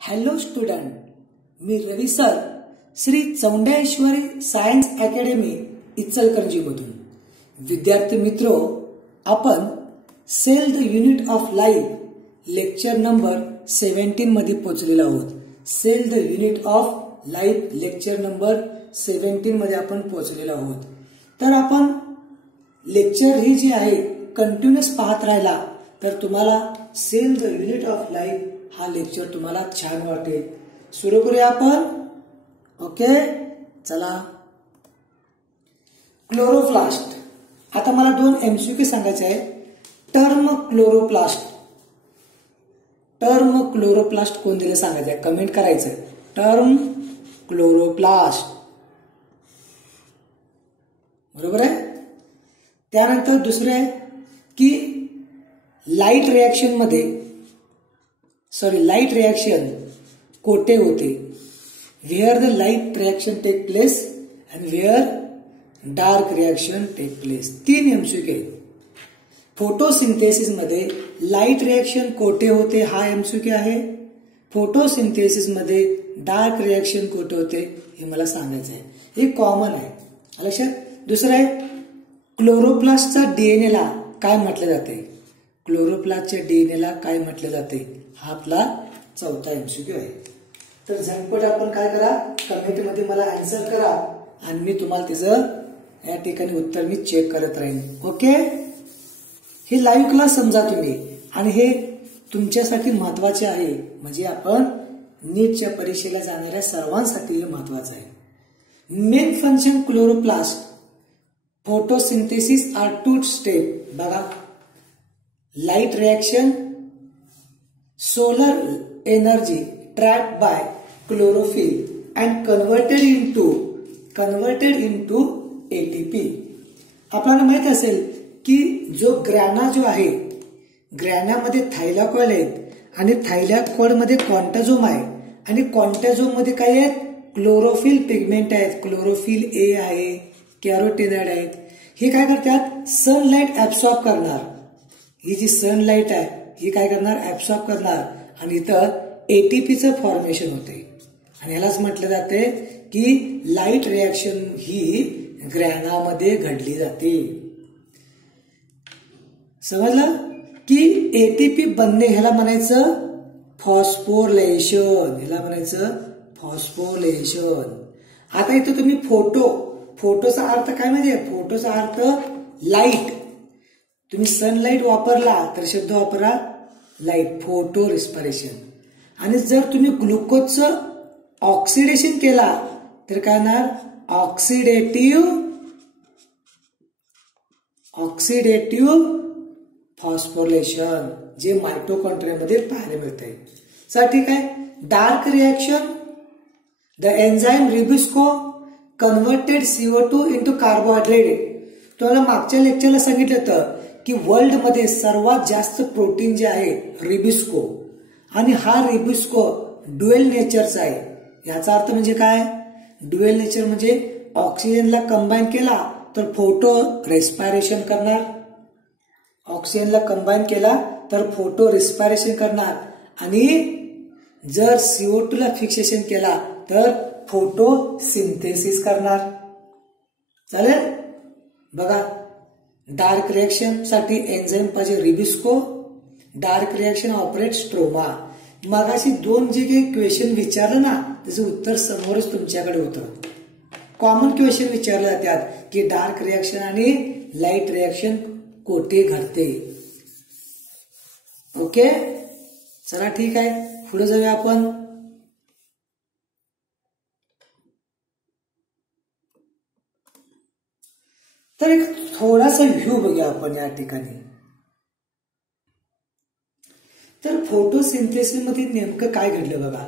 Hello student, मी Ravi sir, Shri Chaundeshwari science academy इचलकरंजीमधून. विद्यार्थी मित्रो, आपण cell the unit of life lecture number 17 मध्ये पोहोचलेलो आहोत. Cell the unit of life lecture number 17 मध्ये आपण पोहोचलेलो आहोत. तर आपण लेक्चर ही जी आहे कंटिन्युअस पाहत राहिला तर तुम्हाला cell the unit of life हा लेक्चर तुम्हाला छान वाटेल. सुरू करूया आपण. ओके, चला. क्लोरोप्लास्ट. आता मला 2 MCQ सांगायचे आहे. Term chloroplast. टर्म क्लोरोप्लास्ट कोण दिले सांगायचं आहे, कमेंट करायचं. टर्म क्लोरोप्लास्ट, बरोबर आहे. त्यानंतर दुसरे आहे की लाईट रिएक्शन कोठे होते. Where the light reaction take place and where dark reaction take place. 3 MCQ आहेत. फोटोसिंथेसिस मध्ये लाईट रिएक्शन कोठे होते हा MCQ आहे. फोटोसिंथेसिस मध्ये डार्क रिएक्शन कोठे होते हे मला सांगायचं आहे. हे कॉमन आहे लक्षात. दुसरं आहे क्लोरोप्लास्टचा DNA ला काय म्हटलं जाते. क्लोरोप्लास्टच्या DNA ला काय म्हटलं जाते हा आपला 4था MCQ आहे. तर झटपट आपण काय करा, कमेंट मध्ये मला आन्सर करा आणि मी तुम्हाला त्याचं या ठिकाणी उत्तर मी चेक करत राहीन. ओके, हे लाईव्ह क्लास समजा तुम्ही आणि हे तुमच्यासाठी महत्वाचे आहे. म्हणजे आपण नीटच्या परीक्षेला जाणाऱ्या सर्वांसाठी हे महत्वाचं आहे. Main function chloroplast photosynthesis are 2 step. बघा, light reaction, solar energy trapped by chlorophyll and converted into ATP. आपल्याला माहित असेल की जो ग्रॅना जो आहे, ग्रॅनामध्ये थायलाकॉइड आहेत आणि थायलाकॉइड मध्ये क्वांटाझोम आहे आणि क्वांटाझोम मध्ये काय आहेत, क्लोरोफिल पिगमेंट आहेत. क्लोरोफिल ए आहे, कॅरोटिनॉइड आहेत. हे काय करतात, सनलाईट ऍब्सॉर्ब करणार. ही जी सनलाईट आहे ही काय करणार, ऍब्सॉर्ब करणार आणि इथं एटीपीचं फॉर्मेशन होते आणि यालाच म्हटलं जाते की लाईट रिएक्शन ही ग्रॅनामध्ये घडली जाते. समजलं की एटीपी बनणे ह्याला म्हणायचं फॉस्फोरिलेशन. ह्याला म्हणायचं फॉस्फोरिलेशन. आता इथं तुम्ही फोटोचा अर्थ काय माहितीये, फोटोचा अर्थ लाईट. तुम्ही सनलाईट वापरला तर शब्द वापरा लाईट, फोटो रिस्पिरेशन. आणि जर तुम्ही ग्लुकोजचं ऑक्सिडेशन केला तर काय होणार, ऑक्सिडेटिव्ह फॉस्फोरिलेशन, जे मायटोकॉन्ड्रियामध्ये पाहायला मिळते. चला ठीक आहे. Dark reaction, the enzyme rubisco converted CO2 into carbohydrate. तुम्हाला मागच्या लेक्चरला सांगितलं होतं की वर्ल्ड मध्ये सर्वात जास्त प्रोटीन जे आहे रिबोस्को, आणि हा रिबोस्को ड्युएल नेचरचा आहे. याचा अर्थ म्हणजे काय, ड्युएल नेचर म्हणजे ऑक्सिजनला कंबाईन केला तर फोटो रेस्पिरेशन करणार, ऑक्सिजनला कंबाईन केला तर फोटो रेस्पिरेशन करणार, आणि जर CO2 ला फिक्सेशन केला तर फोटो सिंथेसिस करणार. चालेल. बघा, डार्क रिएक्शन साठी एन्झाईम पाहिजे rubisco. Dark reaction operate stroma. मगाशी 2 जे काही क्वेश्चन विचारलं ना त्याचं उत्तर समोरच तुमच्याकडे होतं. कॉमन क्वेश्चन विचारले जातात की डार्क रिएक्शन आणि लाईट रिएक्शन कोठे घडते. ओके, चला ठीक आहे, पुढे जाऊया आपण. तर एक थोडासा व्ह्यू बघूया आपण या ठिकाणी. तर फोटोसिंथेसिस मध्ये नेमकं काय घडलं बघा.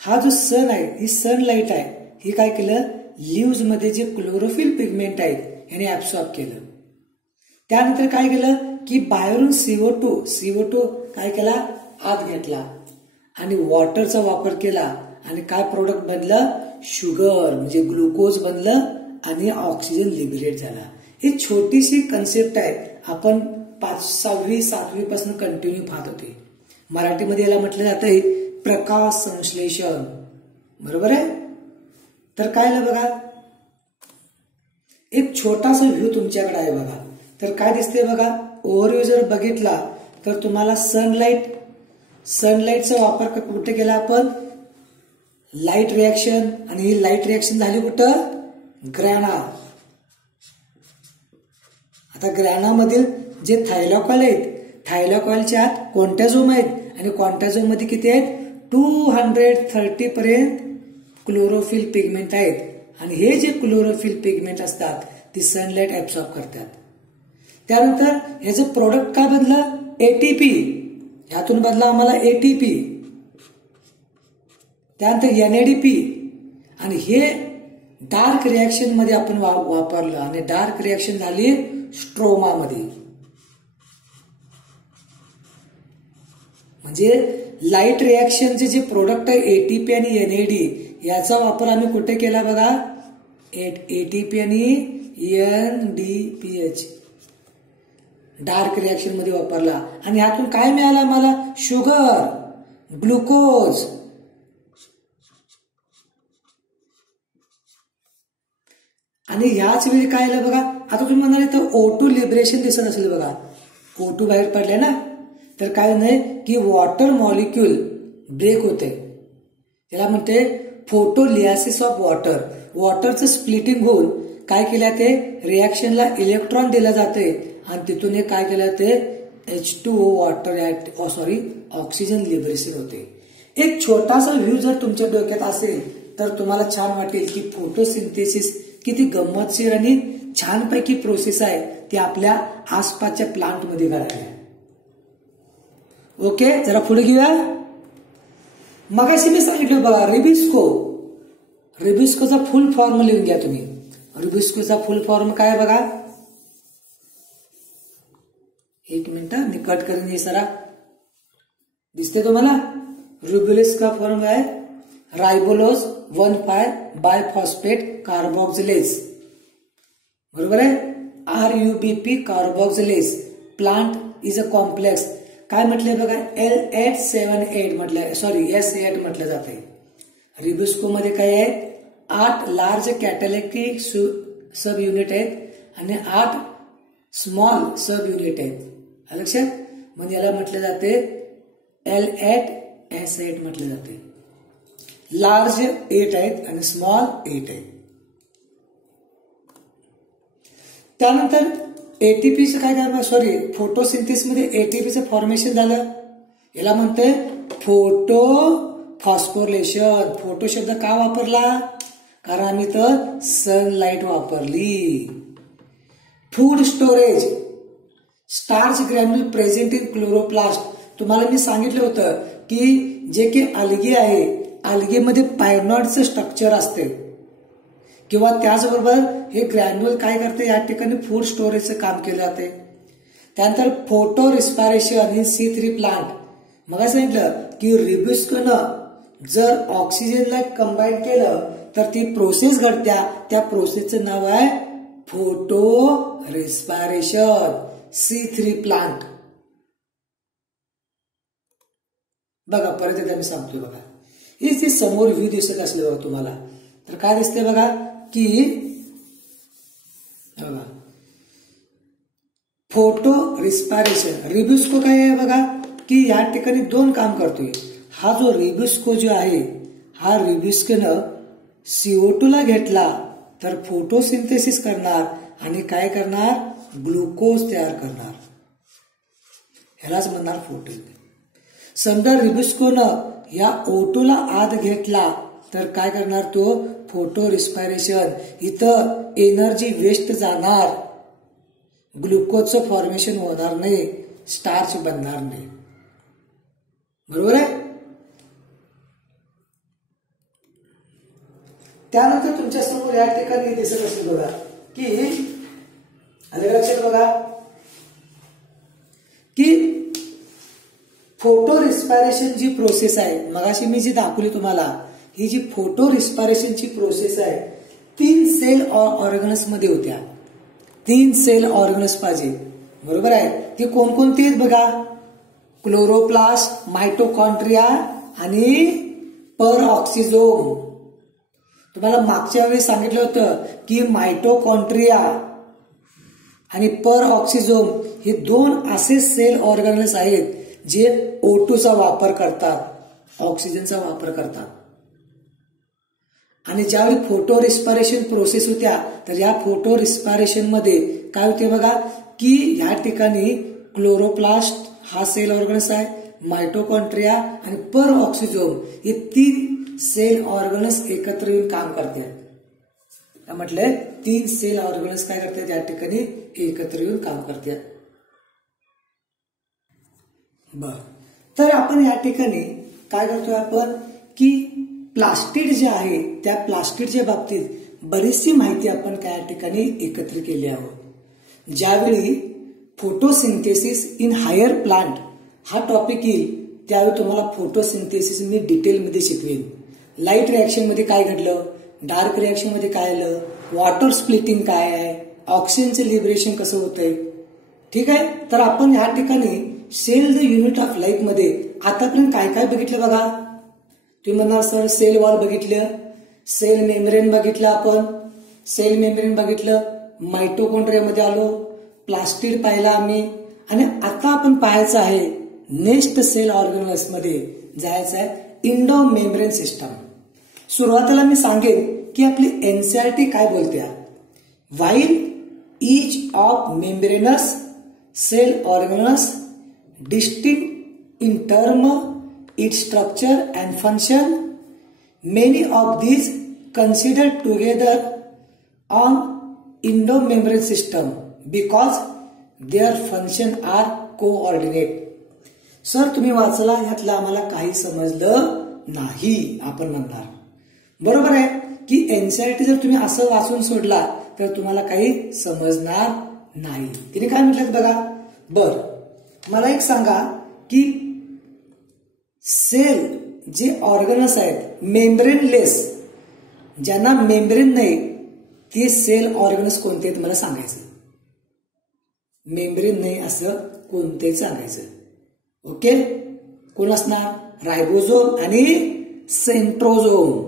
हा जो सन आहे, ही सनलाईट आहे, ही काय केलं, लिव्ज मध्ये जे क्लोरोफिल पिगमेंट आहेत याने ऍब्सॉर्ब केलं. त्यानंतर काय केलं की बाहेरून CO2 काय केला, आत घेतला आणि वॉटरचा वापर केला आणि काय प्रोडक्ट बनलं, शुगर म्हणजे ग्लुकोज बनलं आणि ऑक्सिजन लिबरेट झाला. ही छोटीशी कन्सेप्ट आहे, आपण 5वी 7वी पासून कंटिन्यू पाहत होते. मराठीमध्ये याला म्हटलं जातं प्रकाश संश्लेषण. बरोबर आहे. तर काय आलं बघा, एक छोटासा व्ह्यू तुमच्याकडे आहे बघा. तर काय दिसते बघा, ओव्हरव्ह्यू जर बघितला तर तुम्हाला सनलाईटचा वापर कुठे केला आपण, लाईट रिॲक्शन. आणि ही लाईट रिॲक्शन झाली कुठं, ग्रॅना. आता ग्रॅनामधील जे थायलॉकॉइल आहेत, थायलॉकॉइलच्या आत क्वांटाझोम आहेत आणि क्वांटाझोम मध्ये किती आहेत, 230 पर्यंत क्लोरोफिल पिगमेंट आहेत. आणि हे जे क्लोरोफिल पिगमेंट असतात ती सनलाईट ऍब्सॉर्ब करतात. त्यानंतर याचं प्रोडक्ट काय बदलं, एटीपी. यातून बदला आम्हाला एटीपी, त्यानंतर एनएडीपी. आणि हे डार्क रिॲक्शन मध्ये आपण वापरलं आणि डार्क रिॲक्शन झाली स्ट्रोमा मध्ये. म्हणजे लाईट रिॲक्शनचे जे प्रोडक्ट आहे एटीपी आणि एनएडी, याचा वापर आम्ही कुठे केला बघा, एटीपी आणि एनडीपीएच डार्क रिॲक्शन मध्ये वापरला. आणि यातून काय मिळालं आम्हाला, शुगर, ग्लुकोज. आणि ह्याच वेळी काय आलं बघा, आता तुम्ही म्हणाले तर O2 लिबरेशन दिसत असेल बघा, O2 बाहेर पडले ना. तर काय नाही की वॉटर मॉलिक्यूल ब्रेक होते, त्याला म्हणते फोटोलियासिस ऑफ वॉटर. वॉटरचं स्प्लिटिंग होऊन काय केलं, ते रिॲक्शनला इलेक्ट्रॉन दिला जाते आणि तिथून हे काय केलं, ते H2O वॉटर ऑक्सिजन लिबरेशन होते. एक छोटासा व्ह्यू जर तुमच्या डोक्यात असेल तर तुम्हाला छान वाटेल की फोटोसिंथेसिस किती गंमतशीर आणि छानपैकी प्रोसेस आहे ती आपल्या आसपासच्या प्लांट मध्ये घडायला. ओके, जरा पुढे घेऊया. मगाशी मी सांगितलं बघा, रिबिस्कोचा फुल फॉर्म लिहून घ्या तुम्ही. रिबिस्कोचा फुल फॉर्म काय बघा, एक मिनिट मी कट करून ये सरा, दिसते तुम्हाला. रिबिस्को का फॉर्म आहे राइबोलोज 1,5-बायफॉस्फेट कार्बोक्सिलेज. बरोबर आहे, RUBP carboxylase. Plant is a complex. काय म्हटलंय बघा, S8 म्हटलं जाते. रिबिस्को मध्ये काय आहे, 8 लार्ज कॅटॅलिटिक सब युनिट आहेत आणि 8 स्मॉल सब युनिट आहेत. लक्षात, म्हणजे याला म्हटलं जाते L8S8 म्हटले जाते. लार्ज 8 आहेत आणि स्मॉल 8 आहेत. त्यानंतर एटीपीचं काय काय, फोटोसिंथेसिस मध्ये एटीपीचं फॉर्मेशन झालं, याला म्हणते फोटो फॉस्फोरिलेशन. फोटो शब्द का वापरला, कारण आम्ही तर सनलाईट वापरली. Food storage, starch granule present in chloroplast. तुम्हाला मी सांगितलं होतं की जे की अल्गे आहे, अल्गेमध्ये पायनॉइडचं स्ट्रक्चर असते किंवा त्याचबरोबर हे ग्रॅन्युल काय करते, या ठिकाणी फूड स्टोरेजचं काम केलं जाते. त्यानंतर photo respiration in C3 plant. मग सांगितलं की रिबिस्कोनं जर ऑक्सिजनला कंबाईन केलं तर ती प्रोसेस घडत्या, त्या प्रोसेसचं नाव आहे फोटो रिस्पायरेशन, C3 प्लांट. बघा परत एकदा मी सांगतोय बघा, ही जी समोर व्ह्यू दिसत असले बघा तुम्हाला, तर काय दिसते बघा की बघा फोटो रिस्पायरेशन. रिबिस्को काय आहे बघा की या ठिकाणी 2 काम करतोय. हा जो रिबिस्को जो आहे, हा रिबिस्कोनं CO2 ला घेतला तर फोटोसिंथेसिस करणार आणि काय करणार, ग्लुकोज तयार करणार. ह्यालाच म्हणणार फोटो. समजा रिबिस्कोनं या O2 ला आत घेतला तर काय करणार, तो फोटो रिस्पायरेशन. इथं एनर्जी वेस्ट जाणार, ग्लुकोजचं फॉर्मेशन होणार नाही, स्टार्च बनणार नाही. बरोबर आहे. त्यानंतर तुमच्या समोर या ठिकाणी दिसत असेल बघा की लक्षात बघा की फोटो रिस्पायरेशन जी प्रोसेस आहे, मगाशी मी जी दाखवली तुम्हाला, ही जी फोटो रिस्पायरेशनची प्रोसेस आहे 3 सेल ऑर्गनस मध्ये होत्या. 3 सेल ऑर्गनस पाहिजे. बरोबर आहे. ती कोणकोणती आहेत बघा, क्लोरोप्लास्ट, मायटोकॉन्ड्रिया आणि परऑक्सिझोम. तुम्हाला मागच्या वेळी सांगितलं होतं की मायटोकॉन्ड्रिया आणि परऑक्सिझोम हे दोन असे सेल ऑर्गॅनल्स आहेत जे O2 चा वापर करतात, ऑक्सिजनचा वापर करतात. आणि ज्यावेळी फोटो रेस्पिरेशन प्रोसेस होत्या तर या फोटो रेस्पिरेशन मध्ये काय होते बघा की या ठिकाणी क्लोरोप्लास्ट हा सेल ऑर्गनस आहे, मायटोकॉन्ड्रिया आणि परऑक्सिझोम हे 3 सेल ऑर्गनस एकत्र येऊन काम करतात. म्हटलंय 3 सेल ऑर्गनस काय करतात या ठिकाणी एकत्र येऊन काम करतात. बर, तर आपण या ठिकाणी काय करतोय आपण की प्लास्टिड जे आहे त्या प्लास्टिडच्या बाबतीत बरीचशी माहिती आपण काय या ठिकाणी एकत्र केली आहोत. ज्यावेळी फोटोसिंथेसिस इन हायर प्लांट हा टॉपिक येईल त्यावेळी तुम्हाला फोटोसिंथेसिस मी डिटेलमध्ये शिकवेन. लाईट रिॲक्शन मध्ये काय घडलं, डार्क रिॲक्शन मध्ये काय आलं, वॉटर स्प्लिटिंग काय आहे, ऑक्सिजनचे लिबरेशन कसं होतंय. ठीक आहे, तर आपण या ठिकाणी cell the unit of life मध्ये आतापर्यंत काय काय बघितलं बघा. तुम्ही म्हणणार सर सेल वॉल बघितलं, सेल मेम्ब्रेन बघितलं, आपण सेल मेम्ब्रेन बघितलं, मायटोकॉन्ड्रियामध्ये आलो, प्लास्टिड पाहिला आम्ही, आणि आता आपण पाहायचं आहे नेक्स्ट सेल ऑर्गॅनल्स मध्ये जायचं आहे इंडो मेम्ब्रेन सिस्टम. सुरुवातीला मी सांगेन की आपली एनसीईआरटी काय बोलते. While each of membranous cell organelles distinct in term its structure and function, many of these considered together on endomembrane system because their function are coordinate. Sir तुम्ही वाचला यातलं आम्हाला काही समजलं नाही आपण म्हणणार. बरोबर आहे की एनसीईआरटी जर तुम्ही असं वाचून सोडला तर तुम्हाला काही समजणार नाही. तिने काय म्हटलं बघा. बर, मला एक सांगा की सेल जे ऑर्गनस आहेत मेम्ब्रेनलेस, ज्यांना मेम्ब्रेन नाही ते सेल ऑर्गनस कोणते आहेत मला सांगायचं. मेम्ब्रेन नाही असं कोणते सांगायचं. ओके, कोण असणार, रायबोझोम आणि सेंट्रोझोम.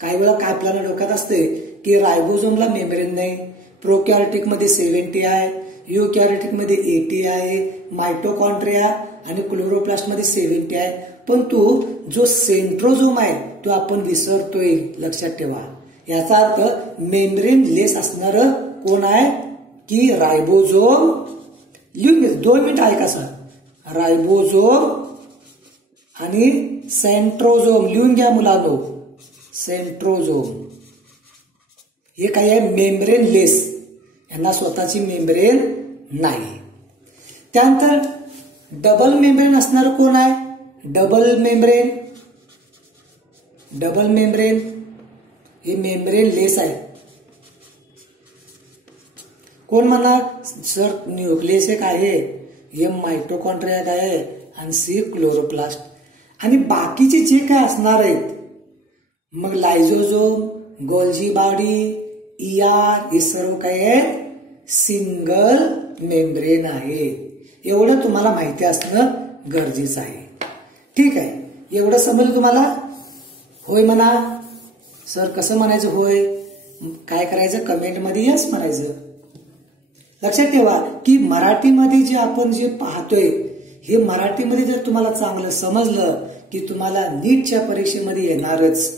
काही वेळा काय आपल्याला डोक्यात असते की रायबोझोमला मेम्ब्रेन नाही, प्रोकॅरियोटिक मध्ये 70 आहे, युकॅरियोटिक मध्ये 80 आहे, मायटोकॉन्ड्रिया आणि क्लोरोप्लास्ट मध्ये 70 आहे, पण तो जो सेंट्रोझोम आहे तो आपण विसरतोय. लक्षात ठेवा, याचा अर्थ मेम्ब्रेन लेस असणार कोण आहे की रायबोझोम. लिहून घे, 2 मिनिट ऐका सर. रायबोझोम आणि सेंट्रोझोम लिहून घ्या मुलांनो. सेंट्रोझोम हे काय आहे, मेम्ब्रेन लेस, यांना स्वतःची मेम्ब्रेन नाही. त्यानंतर डबल मेम्ब्रेन असणार कोण आहे, डबल मेम्ब्रेन. डबल मेम्ब्रेन हे मेम्ब्रेन लेस आहे. कोण म्हणणार सर न्यूक्लियस एक आहे, एम मायटोकॉन्ड्रिया आहे आणि सी क्लोरोप्लास्ट, आणि बाकीचे जे काय असणार आहेत मग लायझोझोम, गोल्जी बॉडी, ER हे सर्व काय आहे सिंगल मेम्ब्रेन आहे. एवढं तुम्हाला माहिती असणं गरजेचं आहे. ठीक आहे, एवढं समजलं तुम्हाला. होय म्हणा सर. कसं म्हणायचं होय, काय करायचं कमेंट मध्ये यस म्हणायचं. लक्षात ठेवा की मराठीमध्ये जे आपण जे पाहतोय हे मराठीमध्ये जर तुम्हाला चांगलं समजलं की तुम्हाला नीटच्या परीक्षेमध्ये येणारच.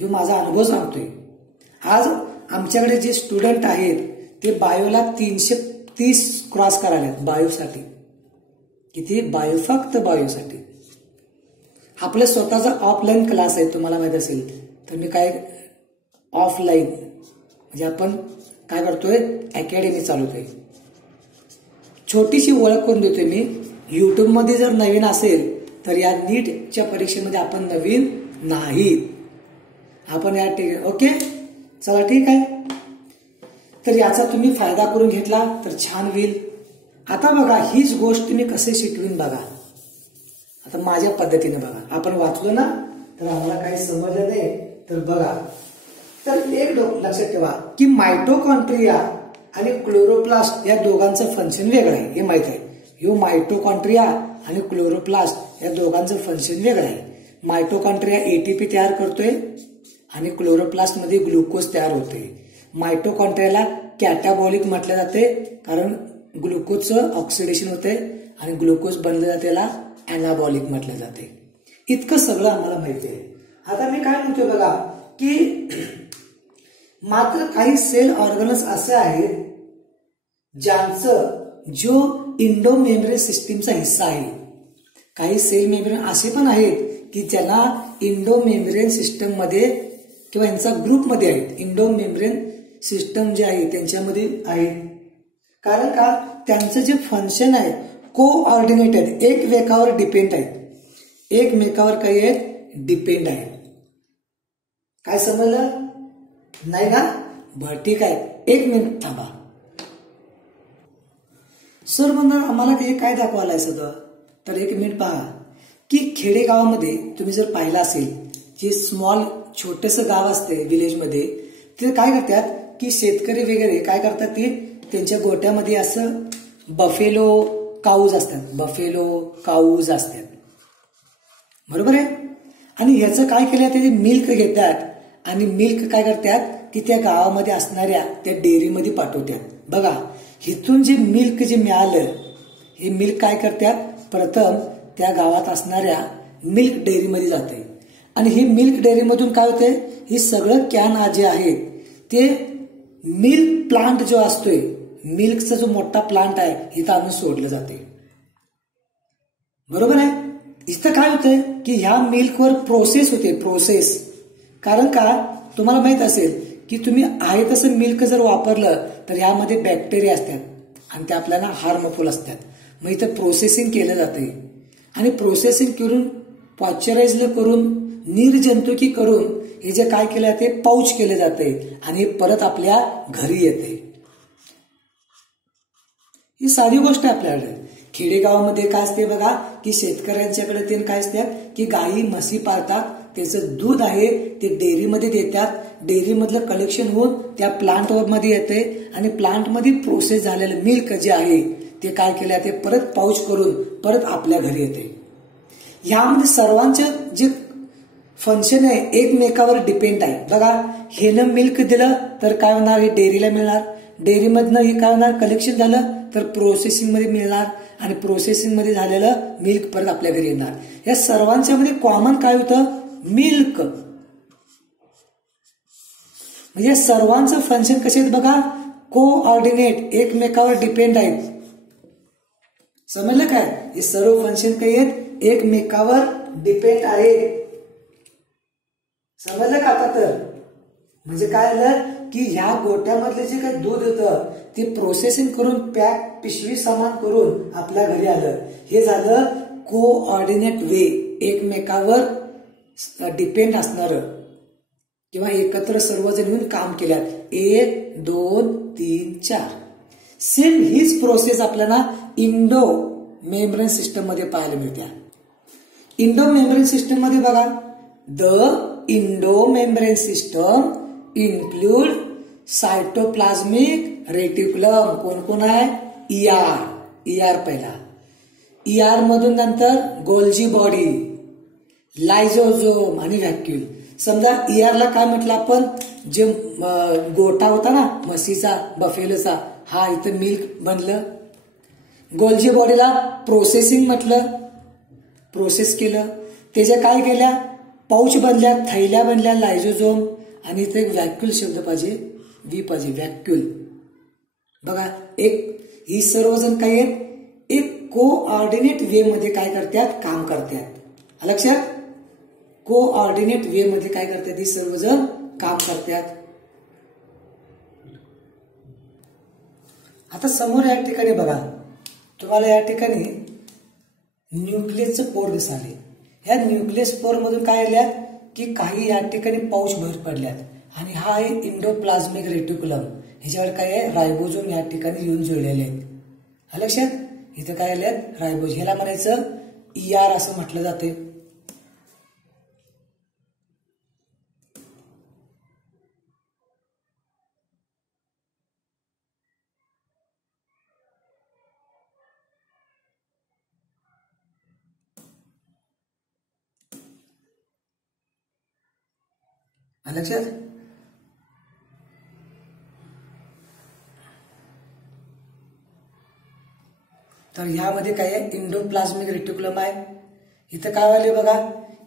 हे माझा अनुभव सांगतोय. आज आमच्याकडे जे स्टुडंट आहेत ते बायोला 330 क्रॉस करायला बायोसाठी. किती बायो, फक्त बायोसाठी. आपलं स्वतःचा ऑफलाईन क्लास आहे, तुम्हाला माहित असेल तर. मी काय ऑफलाईन म्हणजे आपण काय करतोय अकॅडमी चालवतोय. छोटीशी ओळख करून देतोय मी. युट्यूब मध्ये जर नवीन असेल तर या नीटच्या परीक्षेमध्ये आपण नवीन नाहीत. आपण या ओके चला ठीक आहे. तर याचा तुम्ही फायदा करून घेतला तर छान होईल. आता बघा हीच गोष्ट मी कसे शिकवीन बघा. आता माझ्या पद्धतीने बघा. आपण वाचलो ना तर आम्हाला काही समजलं नाही तर बघा. तर एक लक्षात ठेवा की मायटोकॉन्ड्रिया आणि क्लोरोप्लास्ट या दोघांचं फंक्शन वेगळं आहे हे माहित आहे. ह्यो मायटोकॉन्ड्रिया आणि क्लोरोप्लास्ट या दोघांचं फंक्शन वेगळं आहे. मायटोकॉन्ड्रिया एटीपी तयार करतोय आणि क्लोरोप्लास्ट मध्ये ग्लुकोज तयार होते. मायटोकॉन्ड्रियाला कॅटाबॉलिक म्हटलं जाते कारण ग्लुकोजचं ऑक्सिडेशन होते आणि ग्लुकोज बनलं जाते, त्याला अॅनाबॉलिक म्हटलं जाते. इतकं सगळं आम्हाला माहिती आहे. आता मी काय म्हणतोय बघा की मात्र काही सेल ऑर्गनस असे आहेत ज्यांचं जो इंडोमेम्ब्रेन सिस्टीमचा हिस्सा आहे. काही सेल मेम्ब्रेन असे पण आहेत की ज्यांना इंडोमेम्ब्रेन सिस्टम मध्ये किंवा यांचा ग्रुपमध्ये आहेत. इंडोमेम्ब्रेन सिस्टम जे आहे त्यांच्यामध्ये आहेत. कारण का त्यांचं जे फंक्शन आहे कोऑर्डिनेटेड, एकमेकावर डिपेंड आहेत. एकमेकावर काही आहेत, डिपेंड आहेत. काय समजलं नाही ना? बरं ठीक आहे, एक मिनिट थांबा. सर म्हणणार आम्हाला काय दाखवायला आहे सगळं, तर एक मिनिट पहा की खेडेगावामध्ये तुम्ही जर पाहिलं असेल जे स्मॉल छोटंसं गाव असते विलेजमध्ये, ते काय करतात की शेतकरी वगैरे काय करतात की त्यांच्या गोट्यामध्ये असं बफेलो काऊज असतात. बफेलो काऊज असतात, बरोबर आहे. आणि ह्याचं काय केलं, त्याचे मिल्क घेतात आणि मिल्क काय करतात की त्या गावामध्ये असणाऱ्या त्या डेअरीमध्ये पाठवतात. बघा इथून जे मिल्क जे मिळालं, हे मिल्क काय करतात, प्रथम त्या गावात असणाऱ्या मिल्क डेअरीमध्ये जाते आणि हे मिल्क डेअरीमधून काय होते, हे सगळं कॅन जे आहेत ते मिल्क प्लांट जो असतोय, मिल्कचा जो मोठा प्लांट आहे इथं आणून सोडलं जाते, बरोबर आहे. इथं काय होतंय की ह्या मिल्कवर प्रोसेस होते, प्रोसेस. कारण का तुम्हाला माहित असेल की तुम्ही आहे तसं मिल्क जर वापरलं तर यामध्ये बॅक्टेरिया असतात आणि ते आपल्याला हार्मफुल असतात. मग इथं प्रोसेसिंग केलं जाते आणि प्रोसेसिंग करून पॉश्चराइज करून निर्जंतुकी करून हे जे काय केलं जाते पाऊच केले जाते आणि परत आपल्या घरी येते. ही साधी गोष्ट आहे आपल्याकडे. खेडेगावामध्ये काय असते बघा की शेतकऱ्यांच्याकडे ते काय असतात की गायी म्हशी पाळतात, त्याचं दूध आहे ते डेअरीमध्ये देतात, डेअरीमधलं कलेक्शन होऊन त्या प्लांट मध्ये येते आणि प्लांटमध्ये प्रोसेस झालेलं मिल्क जे आहे ते काय केलं जाते परत पाऊच करून परत आपल्या घरी येते. यामध्ये सर्वांचं जे फंक्शन आहे एकमेकावर डिपेंड आहे. बघा हेनं मिल्क दिलं तर काय होणार, हे डेअरीला मिळणार, डेअरीमधनं हे काय होणार, कलेक्शन झालं तर प्रोसेसिंग मध्ये मिळणार आणि प्रोसेसिंग मध्ये झालेलं मिल्क परत आपल्या घरी येणार. या सर्वांच्या मध्ये कॉमन काय होतं, मिल्क. म्हणजे सर्वांचं फंक्शन कसे आहेत बघा, कोऑर्डिनेट, एकमेकावर डिपेंड आहेत. समजलं काय, हे सर्व फंक्शन काही आहेत, एकमेकावर डिपेंड आहेत. समजलं का आता? तर म्हणजे काय आलं की ह्या गोट्यामधले जे काही दूध होतं ते प्रोसेसिंग करून पॅक पिशवी सामान करून आपल्या घरी आलं. हे झालं कोऑर्डिनेट वे, एकमेकावर डिपेंड असणार किंवा एकत्र सर्वजण येऊन काम केल्यात. 1 2 3 4. सेम हीच प्रोसेस आपल्याला इंडो मेम्ब्रेन सिस्टम मध्ये पाहायला मिळते. इंडो मेम्ब्रेन सिस्टम मध्ये बघा, the endo membrane system include cytoplasmic reticulum. कोण कोण आहे, ईआर पहिला, ईआर मधून नंतर गोल्जी बॉडी, लायझोझोम आणि व्हॅक्यूल. समजा ईआरला काय म्हटलं आपण, जे गोठा होता ना म्हशीचा बफेलोचा, हा इथं मिल्क बनलं. गोल्जी बॉडीला प्रोसेसिंग म्हटलं, प्रोसेस केलं, त्याच्या काय केल्या, पाऊच बनल्या, थैल्या बनल्या, लायझोझोम. आणि इथे एक व्हॅक्यूल शब्द पाहिजे, व्ही पाहिजे, व्हॅक्यूल. बघा एक ही सर्वजण काय आहेत, एक कोऑर्डिनेट वे मध्ये काय करतात, काम करतात. लक्षात, कोऑर्डिनेट वे मध्ये काय करतात, ही सर्वजण काम करतात. आता समोर या ठिकाणी बघा, तुम्हाला या ठिकाणी न्यूक्लियसचं पोर दिसाले. ह्या न्यूक्लियस पोर मधून काय आल्या की काही या ठिकाणी पाऊच बाहेर पडल्यात आणि हा आहे इंडोप्लाझ्मिक रेटिक्युलम. ह्याच्यावर काय आहे, रायबोझोम या ठिकाणी येऊन जुळलेले आहेत. लक्षात, इथं काय आल्यात, रायबोझोम. ह्याला म्हणायचं ईआर असं म्हटलं जाते. लक्षात. तर यामध्ये काय आहे, इंडोप्लाझ्मिक रेटिक्युलम आहे. इथं काय आले बघा,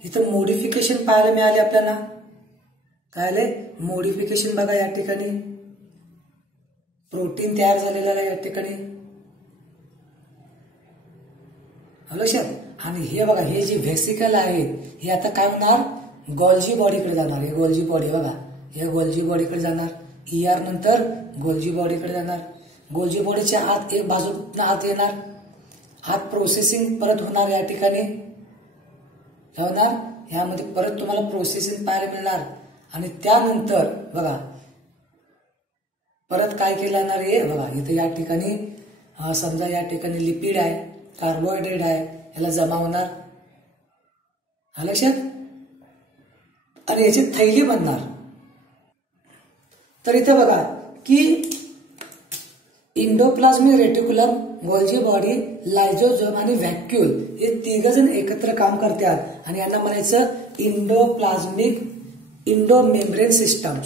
इथं मोडिफिकेशन पाहायला मिळाले आपल्याला. काय आले, मोडिफिकेशन बघा या ठिकाणी, प्रोटीन तयार झालेला आहे या ठिकाणी. लक्षात. आणि हे बघा, हे जे व्हेसिकल आहे हे आता काय होणार, गोल्जी बॉडीकडे जाणार. हे गोल्जी बॉडी बघा, हे गोल्जी बॉडीकडे जाणार. ER नंतर गोल्जी बॉडीकडे जाणार. गोल्जी बॉडीच्या आत एक बाजूतून आत येणार, आत प्रोसेसिंग परत होणार या ठिकाणी. काय होणार, यामध्ये परत तुम्हाला प्रोसेसिंग पाहायला मिळणार. आणि त्यानंतर बघा परत काय केलं जाणार आहे बघा, इथे या ठिकाणी समजा या ठिकाणी लिपिड आहे, कार्बोहायड्रेट आहे, याला जमा होणार. लक्षात. आणि याची थैली बनणार. तर इथे बघा की इंडोप्लाझ्मिक रेटिक्युलम, गोल्जी बॉडी, लायझोझोम आणि व्हॅक्यूल हे तिघजण एकत्र काम करतात आणि यांना म्हणायचं इंडोमेम्ब्रेन सिस्टम.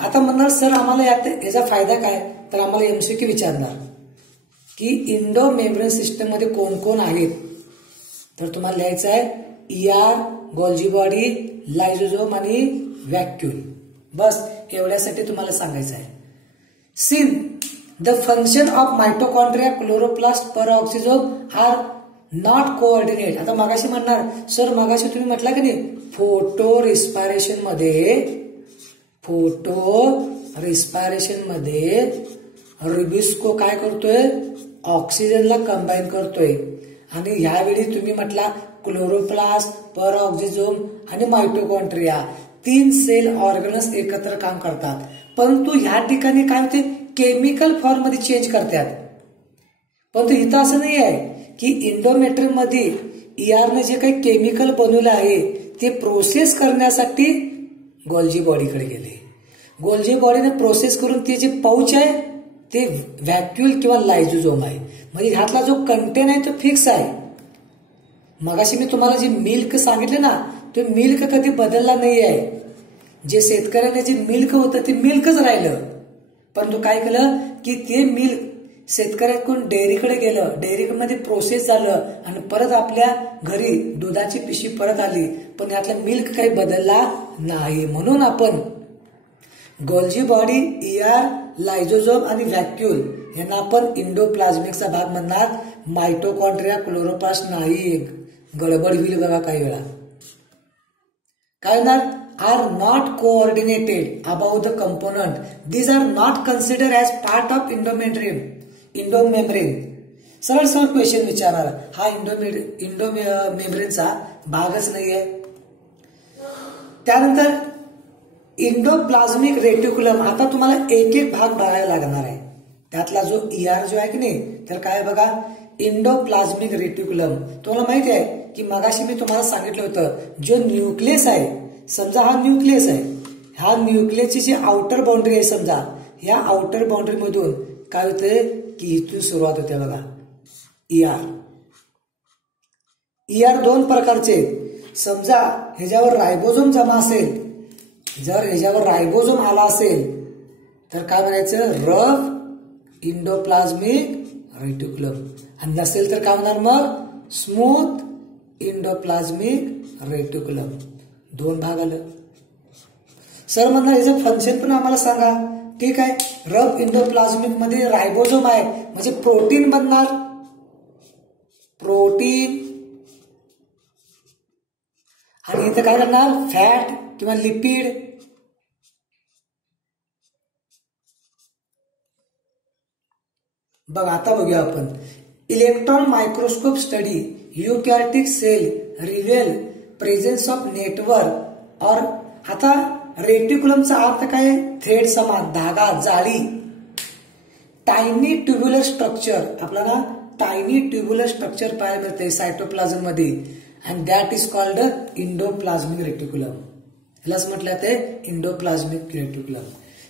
आता म्हणणार सर आम्हाला याचा फायदा काय, तर आम्हाला MCQ विचारणार की इंडोमेम्ब्रेन सिस्टम मध्ये कोण कोण आहेत. तर तुम्हाला लिहायचं आहे ER, गोल्जी बॉडी, लायझोझोम आणि व्हॅक्यूल. बस एवढ्यासाठी तुम्हाला सांगायचं आहे. Since the function of mitochondria, chloroplast, peroxisome are not coordinate. आता मगाशी म्हणणार सर, मगाशी तुम्ही म्हटलं की नाही फोटो रिस्पायरेशन मध्ये रिबिस्को काय करतोय, ऑक्सिजनला कंबाईन करतोय. आणि यावेळी तुम्ही म्हटला क्लोरोप्लास्ट, पेरऑक्सिझोम आणि मायटोकॉन्ड्रिया 3 सेल ऑर्गनस एकत्र काम करतात. परंतु या ठिकाणी काय होते, केमिकल फॉर्म मध्ये चेंज करतात. परंतु इथं असं नाही आहे की इंडोमेट्रियम मध्ये ER ने जे काही केमिकल बनवलं आहे ते प्रोसेस करण्यासाठी गोल्जी बॉडीकडे गेले. गोल्जी बॉडीने प्रोसेस करून ते जे पाऊच आहे ते व्हॅक्यूल किंवा लायझोझोम आहे. म्हणजे ह्यातला जो कंटेन आहे तो फिक्स आहे. मगाशी मी तुम्हाला जे मिल्क सांगितले ना, तो मिल्क कधी बदलला नाही आहे. जे शेतकऱ्याने जे मिल्क होतं ते मिल्कच राहिलं. परंतु काय केलं की ते मिल्क शेतकऱ्याकडून डेअरीकडे गेलं, डेअरीमध्ये प्रोसेस झालं आणि परत आपल्या घरी दुधाची पिशवी परत आली, पण यातला मिल्क काही बदलला नाही. म्हणून आपण गोल्जी बॉडी, ER, लायझोझोम आणि व्हॅक्यूल यांना आपण इंडोप्लाझ्मिकचा भाग म्हणणार. मायटोकॉन्ड्रिया, क्लोरोप्लास्ट नाही. गडबड होईल बघा काही वेळा. काय होणार, are not coordinated about the component. These are not considered as part of endomembrane. सरळ क्वेश्चन विचारणार, हा इंडोमेम्ब्रेनचा भागच नाहीये. त्यानंतर इंडोप्लाझ्मिक रेटिक्युलम. आता तुम्हाला एक एक भाग बघायला लागणार आहे. त्यातला जो ER जो आहे की नाही, तर काय बघा इंडोप्लाझ्मिक रेटिक्युलम. तुम्हाला माहिती आहे की मगाशी मी तुम्हाला सांगितलं होतं, जो न्यूक्लियस आहे, समजा हा न्यूक्लियस आहे, ह्या न्यूक्लियसची जी आउटर बाउंड्री आहे समजा, ह्या आउटर बाउंड्री मधून काय होते की इथून सुरुवात होते बघा ER 2 प्रकारचे. समजा ह्याच्यावर रायबोझोम जमा असेल, जर ह्याच्यावर रायबोझोम आला असेल तर काय म्हणायचं, रफ इंडोप्लाझ्मिक रेटिक्युलम. आणि नसेल तर काय होणार मग, स्मूथ इंडोप्लाझ्मिक रेटिक्युलम. 2 भाग आलं. सर म्हणणार याचं फंक्शन पण आम्हाला सांगा. ठीक आहे, रफ इंडोप्लाझ्मिक मध्ये रायबोझोम आहे म्हणजे प्रोटीन बनणार, प्रोटीन. आणि इथं काय करणार, फॅट किंवा लिपिड. बघा आता बघूया आपण. Electron microscope study eukaryotic cell reveal presence of network और. आता रेटिक्युलमचा अर्थ काय, थ्रेड समान, धागा, जाळी. टायनी ट्युब्युलर स्ट्रक्चर, आपल्याला टायनी ट्युब्युलर स्ट्रक्चर पाहायला मिळते सायटोप्लाझम मध्ये, and that is called endoplasmic reticulum. यालाच म्हटलं ते इंडोप्लाझ्मिक रेटिक्युलम.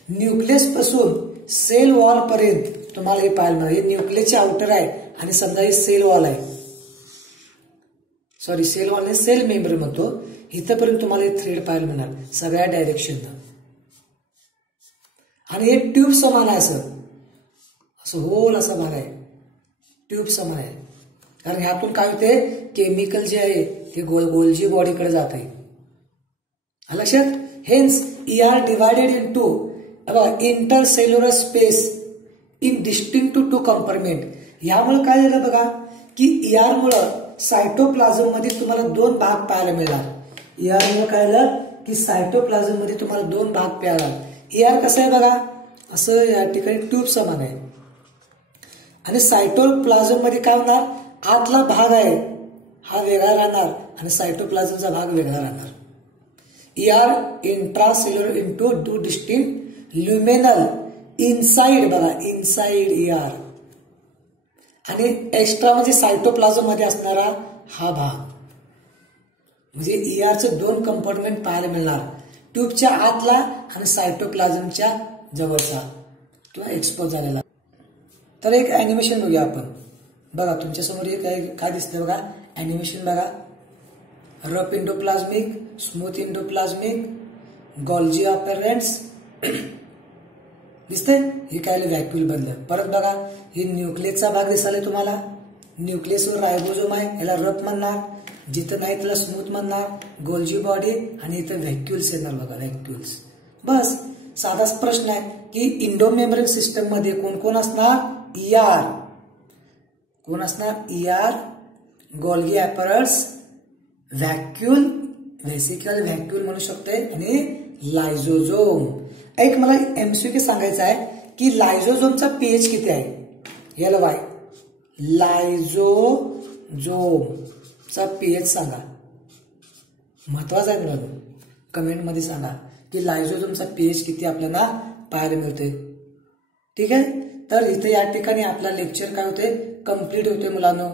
न्यूक्लियस पासून सेल वॉल पर्यंत तुम्हाला हे पाहायला मिळेल. हे न्यूक्लियसचे आउटर आहे आणि समजा हे सेल वॉल आहे. सॉरी सेल वॉलने सेल मेंबर म्हणतो. इथंपर्यंत तुम्हाला हे थ्रेड पाहायला मिळणार सगळ्या डायरेक्शननं. आणि हे ट्यूब समान आहे, असं होल असा भाग आहे, ट्यूब समान आहे. कारण ह्यातून काय होते, केमिकल जे आहे ते गोल्जी बॉडीकडे जात आहे. लक्षात. Hence ER divided into intercellular space in distinct two compartment. यामुळे काय झालं बघा की ER मुळे सायटोप्लाझम मध्ये तुम्हाला दोन भाग पाहायला मिळणार. ER मुळे काय झालं की सायटोप्लाझम मध्ये तुम्हाला दोन भाग पाहायला. ER कसं आहे बघा, असं या ठिकाणी ट्यूब समान आहे. आणि सायटोप्लाझम मध्ये काय होणार, आतला भाग आहे हा वेगळा राहणार आणि सायटोप्लाझमचा भाग वेगळा राहणार. ER intracellular into two distinct luminal inside बघा, इनसाइड ER. आणि एक्स्ट्रा म्हणजे सायटोप्लाझम मध्ये असणारा हा भाग. म्हणजे ERचे दोन कंपार्टमेंट पाहायला मिळणार, ट्यूबच्या आतला आणि सायटोप्लाझमच्या जवळचा किंवा एक्सपोज झालेला. तर एक अॅनिमेशन बघूया आपण. बघा तुमच्यासमोर काय दिसतंय बघा, अॅनिमेशन बघा. रफ इंडोप्लाझमिक, स्मूथ इंडोप्लाझमिक, गॉल्जी अपॅरंट्स दिसतंय. हे काय व्हॅक्यूल बनलं. परत बघा हे न्यूक्लियसचा भाग दिसायला तुम्हाला. न्यूक्लियसवर रायबोझोम आहे, याला रफ म्हणणार. जिथं नाही त्याला स्मूथ म्हणणार, गोल्जी बॉडी. आणि इथं व्हॅक्युल्स येणार बघा, व्हॅक्युल्स. बस साधाच प्रश्न आहे की इंडोमेम्ब्रेन सिस्टम मध्ये कोण कोण असणार, ER. कोण असणार, ER, गोल्गी ॲपॅरट्स, व्हॅक्यूल, व्हेसिकल व्हॅक्यूल म्हणू शकते, आणि लायझोझोम. एक मला MCQ सांगायचं आहे की लायझोझोमचा pH किती आहे. LY लायझोझोमचा pH सांगा. महत्वाचा आहे मुलांनो, कमेंट मध्ये सांगा की लायझोझोमचा pH किती आपल्याला पाहायला मिळतोय. ठीक आहे. तर इथे या ठिकाणी आपला लेक्चर काय होते, कम्प्लीट होते मुलांनो.